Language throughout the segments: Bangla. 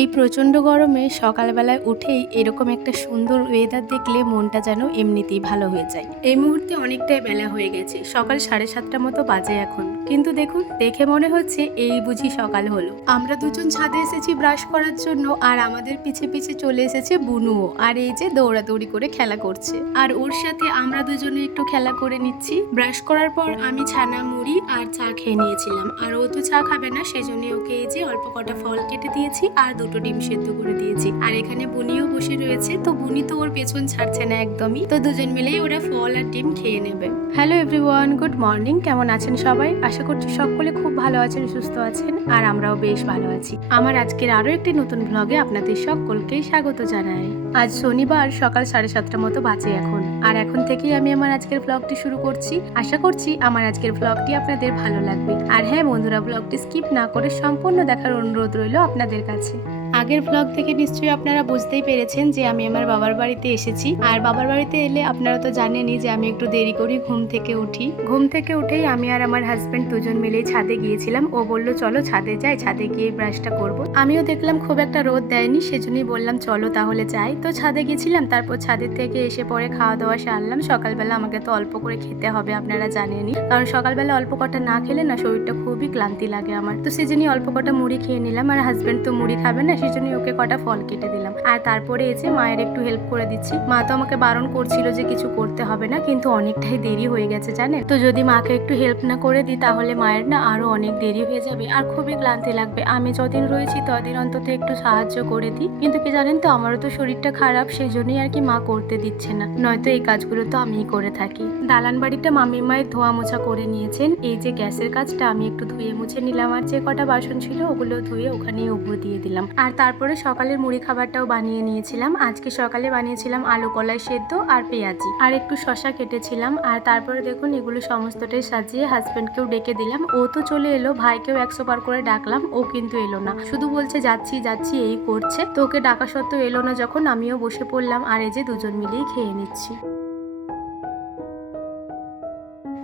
এই প্রচণ্ড গরমে সকালবেলায় উঠেই এরকম একটা সুন্দর ওয়েদার দেখলে মনটা যেন এমনিতেই ভালো হয়ে যায়। এই মুহূর্তে অনেকটাই বেলা হয়ে গেছে, সকাল 7:30 মতো বাজে এখন। কিন্তু দেখুন, দেখে মনে হচ্ছে এই বুঝি সকাল হলো। আমরা দুজন ছাদে এসেছি ব্রাশ করার জন্য, আর আমাদের পিছে পিছে চলে এসেছে বুনুও। আর এই যে দৌড়াদৌড়ি করে খেলা করছে, আর ওর সাথে আমরা দুজনে একটু খেলা করে নিচ্ছি। ব্রাশ করার পর আমি ছানা মুড়ি আর চা খেয়ে নিয়েছিলাম, আর ও তো চা খাবে না, সেজন্য ওকে এই যে অল্প কটা ফল কেটে দিয়েছি আর দুটো ডিম সেদ্ধ করে দিয়েছি। আর এখানে বুনিও বসে রয়েছে, তো বুনি তো ওর পেছন ছাড়ছে না একদমই। তো দুজন মিলেই ওরা ফল আর ডিম খেয়ে নেবে। Hello everyone, good morning. কেমন আছেন সবাই? আশা করছি সকলে খুব ভালো আছেন, সুস্থ আছেন, আর আমরাও বেশ ভালো আছি। আমার আজকের আরো একটি নতুন ব্লগে আপনাদের সকলকেই স্বাগত জানাই। আজ শনিবার, সকাল 7:30 মতো বাজে এখন। আর এখন থেকেই আমি আমার আজকের ব্লগটি শুরু করছি। আশা করছি আমার আজকের ব্লগটি আপনাদের ভালো লাগবে। আর হ্যাঁ বন্ধুরা, ব্লগটি স্কিপ না করে সম্পূর্ণ দেখার অনুরোধ রইল আপনাদের কাছে। আগের ব্লগ থেকে নিশ্চয়ই আপনারা বুঝতেই পেরেছেন যে আমি আমার বাবার বাড়িতে এসেছি। আর বাবার বাড়িতে এলে আপনারা তো জানেনই যে আমি একটু দেরি করি ঘুম থেকে উঠি। ঘুম থেকে উঠেই আমি আর আমার হাজবেন্ড দুজন মিলেই ছাদে গিয়েছিলাম। ও বলল চলো ছাদে যাই, ছাদে গিয়ে ব্রাশটা করব। আমিও দেখলাম খুব একটা রোদ দেয়নি, সেজন্যই বললাম চলো তাহলে যাই। তো ছাদে গেছিলাম, তারপর ছাদের থেকে এসে পরে খাওয়া দাওয়া সারলাম। সকালবেলা আমাকে তো অল্প করে খেতে হবে, আপনারা জানেনই, কারণ সকালবেলা অল্প কটা না খেলে না শরীরটা খুবই ক্লান্তি লাগে আমার। তো সেজন্যই অল্প কটা মুড়ি খেয়ে নিলাম। আর হাজবেন্ড তো মুড়ি খাবে না, সেজন্য ওকে কটা ফল কেটে দিলাম। আর তারপরে এসে মায়ের একটু হেল্প করে দিচ্ছি। মা তো আমাকে বারণ করছিল যে কিছু করতে হবে না, কিন্তু অনেকটাই দেরি হয়ে গেছে জানেন। তো যদি মাকে একটু হেল্প না করে দিই তাহলে মায়ের না আরো অনেক দেরি হয়ে যাবে আর খুবই ক্লান্তি লাগবে। আমি যতদিন রয়েছি ততদিন অন্তত একটু সাহায্য করে দিই, কিন্তু কি জানেন তো, আমারও তো শরীরটা খারাপ, সেই জন্যই আর কি মা করতে দিচ্ছে না, নয়তো এই কাজগুলো তো আমিই করে থাকি। দালান বাড়িটা মামির মায়ের ধোয়া মোছা করে নিয়েছেন। এই যে গ্যাসের কাজটা আমি একটু ধুয়ে মুছে নিলাম, আর যে কটা বাসন ছিল ওগুলো ধুয়ে ওখানেই উপর দিয়ে দিলাম। আর তারপরে সকালের মুড়ি খাবারটাও বানিয়ে নিয়েছিলাম। আজকে সকালে বানিয়েছিলাম আলু কলাই সেদ্ধ আর পেঁয়াজি, আর একটু শশা কেটেছিলাম। আর তারপরে দেখুন এগুলো সমস্তটাই সাজিয়ে হাজবেন্ডকেও ডেকে দিলাম। ও তো চলে এলো, ভাইকেও 100 বার করে ডাকলাম, ও কিন্তু এলো না, শুধু বলছে যাচ্ছি যাচ্ছি এই করছে। তো ওকে ডাকা সত্ত্বেও এলো না যখন, আমিও বসে পড়লাম। আর এই যে দুজন মিলেই খেয়ে নিচ্ছি।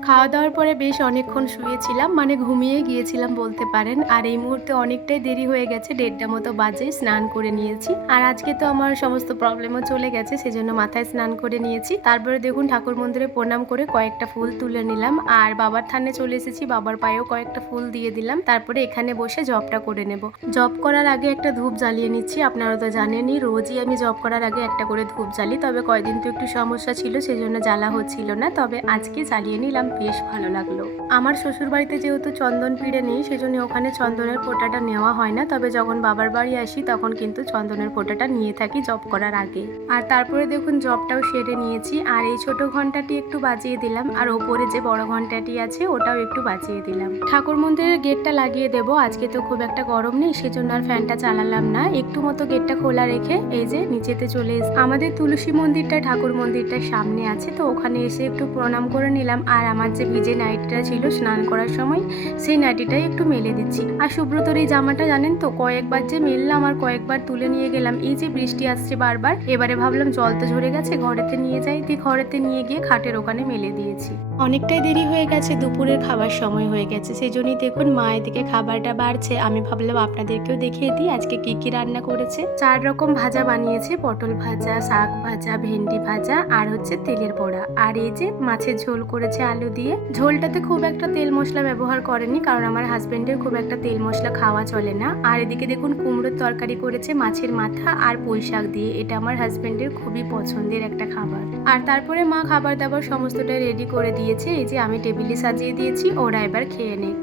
খাওয়া দাওয়ার পরে বেশ অনেকক্ষণ শুয়েছিলাম, মানে ঘুমিয়ে গিয়েছিলাম বলতে পারেন। আর এই মুহূর্তে অনেকটাই দেরি হয়ে গেছে, 1:30 মতো বাজে। স্নান করে নিয়েছি, আর আজকে তো আমার সমস্ত প্রবলেমও চলে গেছে, সেজন্য মাথায় স্নান করে নিয়েছি। তারপরে দেখুন ঠাকুর মন্দিরে প্রণাম করে কয়েকটা ফুল তুলে নিলাম, আর বাবার থানে চলে এসেছি, বাবার পায়েও কয়েকটা ফুল দিয়ে দিলাম। তারপরে এখানে বসে জবটা করে নেব। জব করার আগে একটা ধূপ জ্বালিয়ে নিচ্ছি। আপনারা তো জানেনই রোজই আমি জব করার আগে একটা করে ধূপ জ্বালি, তবে কয়েকদিন তো একটু সমস্যা ছিল, সেজন্য জ্বালা হচ্ছিল না, তবে আজকে জ্বালিয়ে নিলাম, বেশ ভালো লাগলো। আমার শ্বশুর বাড়িতে যেহেতু চন্দন পিড়ে নেই, সেজন্য ওখানে চন্দনের ফোঁটাটা নেওয়া হয় না, তবে যখন বাবার বাড়ি আসি তখন কিন্তু চন্দনের ফোঁটাটা নিয়ে থাকি জব করার আগে। আর তারপরে দেখুন জবটাও সেরে নিয়েছি, আর এই ছোট ঘন্টাটি একটু বাজিয়ে দিলাম, আর ওপরে যে বড় ঘন্টাটি আছে ওটাও একটু বাজিয়ে দিলাম। ঠাকুর মন্দিরের গেটটা লাগিয়ে দেব। আজকে তো খুব একটা গরম নেই, সেজন্য আর ফ্যানটা চালালাম না, একটু মতো গেটটা খোলা রেখে এই যে নিচেতে চলে এসে আমাদের তুলসী মন্দিরটা ঠাকুর মন্দিরটার সামনে আছে, তো ওখানে এসে একটু প্রণাম করে নিলাম। আর আমার যে ভিজে নাইটিটা ছিল স্নান করার সময়, সেই নাইটিটাই একটু মেলে দিচ্ছি। আর সুব্রতর এই জামাটা জানেন তো, কয়েকবার যে মেললাম আর কয়েকবার তুলে নিয়ে গেলাম। এই যে বৃষ্টি আসছে বারবার, এবারে ভাবলাম জল তো ঝরে গেছে, ঘরেতে নিয়ে যাই, দিয়ে ঘরেতে নিয়ে গিয়ে খাটের ওখানে মেলে দিয়েছি। অনেকটাই দেরি হয়ে গেছে, দুপুরের খাবার সময় হয়ে গেছে, সেই জন্যই দেখুন মা এদিকে খাবারটা বাড়ছে। আমি ভাবলাম আপনাদেরকেও দেখিয়ে দিই আজকে কি কি রান্না করেছে। 4 রকম ভাজা বানিয়েছে, পটল ভাজা, শাক ভাজা, ভেন্ডি ভাজা, আর হচ্ছে তেলের বড়া। আর এই যে মাছের ঝোল করেছে আলু দিয়ে। ঝোলটাতে খুব একটা তেল মশলা ব্যবহার করেনি, কারণ আমার হাজবেন্ডের খুব একটা তেল মশলা খাওয়া চলে না। আর এদিকে দেখুন কুমড়োর তরকারি করেছে মাছের মাথা আর পুঁই শাক দিয়ে, এটা আমার হাজবেন্ডের খুবই পছন্দের একটা খাবার। আর তারপরে মা খাবার দাবার সমস্তটাই রেডি করে দিয়েছে। এই যে আমি টেবিলে সাজিয়ে দিয়েছি, ওরা এবার খেয়ে নিক।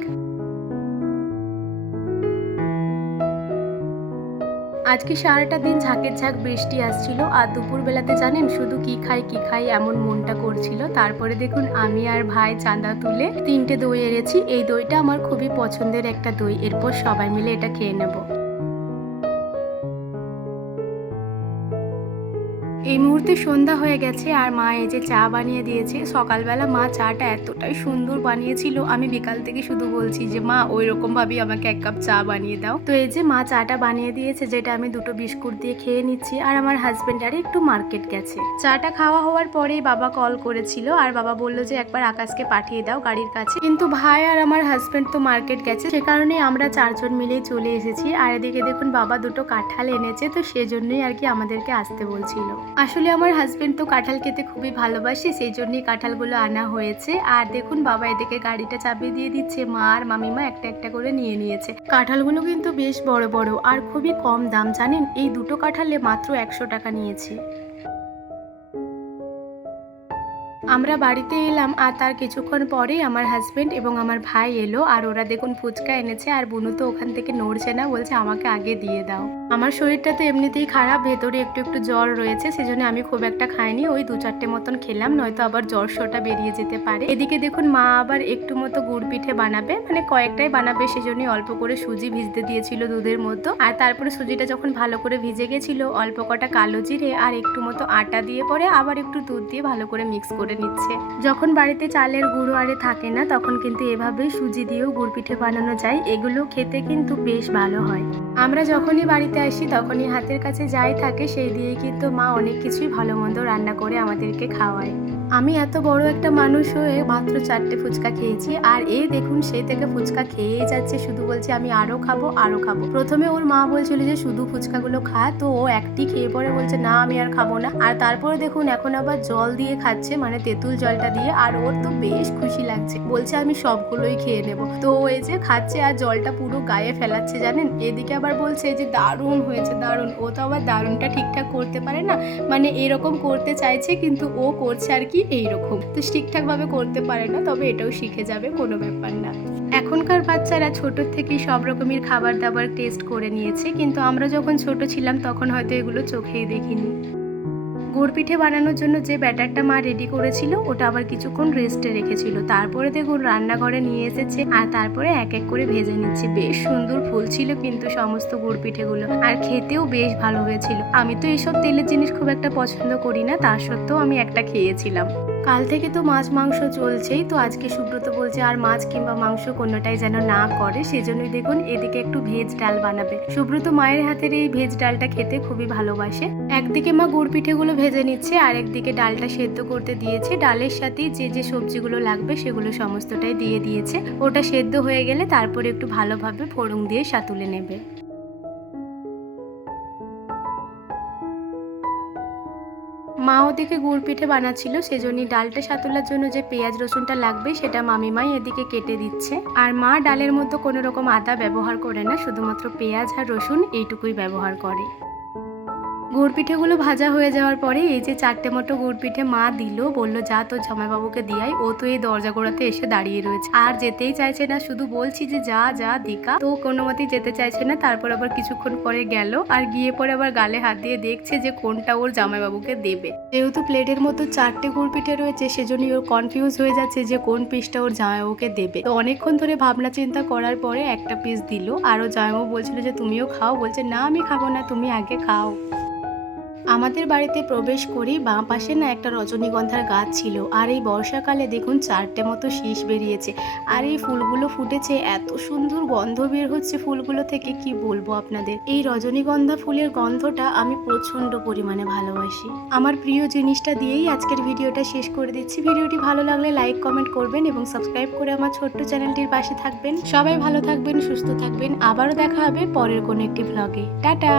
আজকে সারাটা দিন ঝাঁকের ঝাঁক বৃষ্টি আসছিল, আর দুপুর বেলাতে জানেন শুধু কি খাই এমন মনটা করছিল। তারপরে দেখুন আমি আর ভাই চাঁদা তুলে 3টে দই এনেছি। এই দইটা আমার খুবই পছন্দের একটা দই, এরপর সবাই মিলে এটা খেয়ে নেব। এই মুহূর্তে সন্ধ্যা হয়ে গেছে আর মা এই যে চা বানিয়ে দিয়েছে। সকালবেলা মা চাটা এতটাই সুন্দর বানিয়েছিল, আমি বিকাল থেকে শুধু বলছি যে মা ওই রকম ভাবেই আমাকে 1 কাপ চা বানিয়ে দাও। তো এই যে মা চাটা বানিয়ে দিয়েছে, যেটা আমি 2টো বিস্কুট দিয়ে খেয়ে নিচ্ছি। আর আমার হাজবেন্ড আর একটু মার্কেট গেছে। চাটা খাওয়া হওয়ার পরেই বাবা কল করেছিল আর বাবা বলল যে একবার আকাশকে পাঠিয়ে দাও গাড়ির কাছে, কিন্তু ভাই আর আমার হাজবেন্ড তো মার্কেট গেছে, সে কারণে আমরা 4 জন মিলেই চলে এসেছি। আর এদিকে দেখুন বাবা 2টো কাঁঠাল এনেছে, তো সেজন্যই আর কি আমাদেরকে আসতে বলছিল। আসলে আমার হাজবেন্ড তো কাঁঠাল খেতে খুবই ভালোবাসে, সেই জন্যই কাঁঠালগুলো আনা হয়েছে। আর দেখুন বাবা এদিকে গাড়িটা চাবি দিয়ে দিচ্ছে, মা আর মামিমা একটা একটা করে নিয়ে নিয়েছে। কাঁঠালগুলো কিন্তু বেশ বড় বড় আর খুবই কম দাম, জানেন এই 2টো কাঁঠালে মাত্র 100 টাকা নিয়েছে। আমরা বাড়িতে এলাম আর তার কিছুক্ষণ পরেই আমার হাজবেন্ড এবং আমার ভাই এলো। আর ওরা দেখুন ফুচকা এনেছে আর বুনু তো ওখান থেকে নড়ছে না, বলছে আমাকে আগে দিয়ে দাও। আমার শরীরটা তো এমনিতেই খারাপ, ভেতরে একটু একটু জ্বর রয়েছে, সেজন্য আমি খুব একটা খাইনি, ওই 2-4টে মতন খেলাম, নয়তো আবার জ্বর শোটা বেরিয়ে যেতে পারে। এদিকে দেখুন মা আবার একটু মতো গুড় পিঠে বানাবে, মানে কয়েকটাই বানাবে, সেজন্যই অল্প করে সুজি ভিজতে দিয়েছিল দুধের মধ্যে। আর তারপরে সুজিটা যখন ভালো করে ভিজে গেছিল, অল্প কটা কালো জিরে আর একটু মতো আটা দিয়ে পরে আবার একটু দুধ দিয়ে ভালো করে মিক্স করে নিচ্ছে। যখন বাড়িতে চালের গুঁড়ো আরে থাকে না, তখন কিন্তু এভাবেই সুজি দিয়েও গুড় পিঠে বানানো যায়, এগুলো খেতে কিন্তু বেশ ভালো হয়। আমরা যখনই বাড়িতে আসি তখনই হাতের কাছে যাই থাকে সেই দিয়েই কিন্তু মা অনেক কিছুই ভালো মন্দ রান্না করে আমাদেরকে খাওয়ায়। আমি এত বড় একটা মানুষ হয়ে মাত্র 4টে ফুচকা খেয়েছি, আর এই দেখুন সেই থেকে ফুচকা খেয়েই যাচ্ছে, শুধু বলছে আমি আরো খাবো আরো খাবো। প্রথমে ওর মা বলছিল যে শুধু ফুচকাগুলো খা, তো ও একটি খেয়ে পরে বলছে না আমি আর খাবো না। আর তারপরে দেখুন এখন আবার জল দিয়ে খাচ্ছে, মানে তেঁতুল জলটা দিয়ে, আর ওর তো বেশ খুশি লাগছে, বলছে আমি সবগুলোই খেয়ে নেব। তো এই যে খাচ্ছে আর জলটা পুরো গায়ে ফেলাচ্ছে জানেন। এদিকে আবার বলছে যে দারুণ হয়েছে দারুণ। ও তো আবার দারুণটা ঠিকঠাক করতে পারে না, মানে এরকম করতে চাইছে কিন্তু ও করছে আর কি এইরকম, তো ঠিকঠাক ভাবে করতে পারে না, তবে এটাও শিখে যাবে, কোনো ব্যাপার না। এখনকার বাচ্চারা ছোট থেকেই সব রকমের খাবার দাবার টেস্ট করে নিয়েছে, কিন্তু আমরা যখন ছোট ছিলাম তখন হয়তো এগুলো চোখেই দেখিনি। গুড় পিঠে বানানোর জন্য যে ব্যাটারটা মা রেডি করেছিল ওটা আবার কিছুক্ষণ রেস্টে রেখেছিল, তারপরে দেখুন রান্নাঘরে নিয়ে এসেছে আর তারপরে এক এক করে ভেজে নিচ্ছে। বেশ সুন্দর ফুলছিল কিন্তু সমস্ত গুড় পিঠেগুলো, আর খেতেও বেশ ভালো হয়েছিল। আমি তো এইসব তেলের জিনিস খুব একটা পছন্দ করি না, তা সত্ত্বেও আমি একটা খেয়েছিলাম। কাল থেকে তো মাছ মাংস চলছেই, তো আজকে সুব্রত বলছে আর মাছ কিংবা মাংস কোনোটাই যেন না করে, সেজন্যই দেখুন এদিকে একটু ভেজ ডাল বানাবে। সুব্রত মায়ের হাতের এই ভেজ ডালটা খেতে খুবই ভালোবাসে। একদিকে মা গুড় পিঠেগুলো ভেজে নিচ্ছে আর একদিকে ডালটা সেদ্ধ করতে দিয়েছে। ডালের সাথে যে যে সবজিগুলো লাগবে সেগুলো সমস্তটাই দিয়ে দিয়েছে। ওটা সেদ্ধ হয়ে গেলে তারপরে একটু ভালোভাবে ফোড়ন দিয়ে সাঁতুলে নেবে। মা ওদিকে গুড় পিঠে বানাচ্ছিল, সেজন্যই ডালটা সাঁতুলার জন্য যে পেঁয়াজ রসুনটা লাগবে সেটা মামিমাই এদিকে কেটে দিচ্ছে। আর মা ডালের মধ্যে কোনো রকম আদা ব্যবহার করে না, শুধুমাত্র পেঁয়াজ আর রসুন এইটুকুই ব্যবহার করে। গুড় পিঠেগুলো ভাজা হয়ে যাওয়ার পরে এই যে 4টে মতো গুড় পিঠে মা দিল, বললো যা তোর জামাইবাবুকে দিয়াই। ও তো এই দরজা গোড়াতে এসে দাঁড়িয়ে রয়েছে আর যেতেই চাইছে না, শুধু বলছি যে যা যা দিকা, তো কোনো মতেই যেতে চাইছে না। তারপর আবার কিছুক্ষণ পরে গেল আর গিয়ে পরে আবার গালে হাত দিয়ে দেখছে যে কোনটা ওর জামাইবাবুকে দেবে। যেহেতু প্লেটের মতো 4টে গুড় পিঠে রয়েছে, সেজন্যই ওর কনফিউজ হয়ে যাচ্ছে যে কোন পিসটা ওর জামাইবাবুকে দেবে। তো অনেকক্ষণ ধরে ভাবনা চিন্তা করার পরে একটা পিস দিল, আর ও জামাইবাবু বলছিল যে তুমিও খাও, বলছে না আমি খাবো না, তুমি আগে খাও। আমাদের বাড়িতে প্রবেশ করি বাঁ পাশে না একটা রজনীগন্ধার গাছ ছিল, আর এই বর্ষাকালে দেখুন 4টে মতো শীষ বেরিয়েছে, আর এই ফুলগুলো ফুটেছে, এত সুন্দর গন্ধ বের হচ্ছে ফুলগুলো থেকে, কি বলবো আপনাদের। এই রজনীগন্ধা ফুলের গন্ধটা আমি প্রচন্ড পরিমাণে ভালোবাসি। আমার প্রিয় জিনিসটা দিয়েই আজকের ভিডিওটা শেষ করে দিচ্ছি। ভিডিওটি ভালো লাগলে লাইক কমেন্ট করবেন এবং সাবস্ক্রাইব করে আমার ছোট্ট চ্যানেলটির পাশে থাকবেন। সবাই ভালো থাকবেন, সুস্থ থাকবেন, আবারও দেখা হবে পরের কোনো একটি ভ্লগে। টাটা।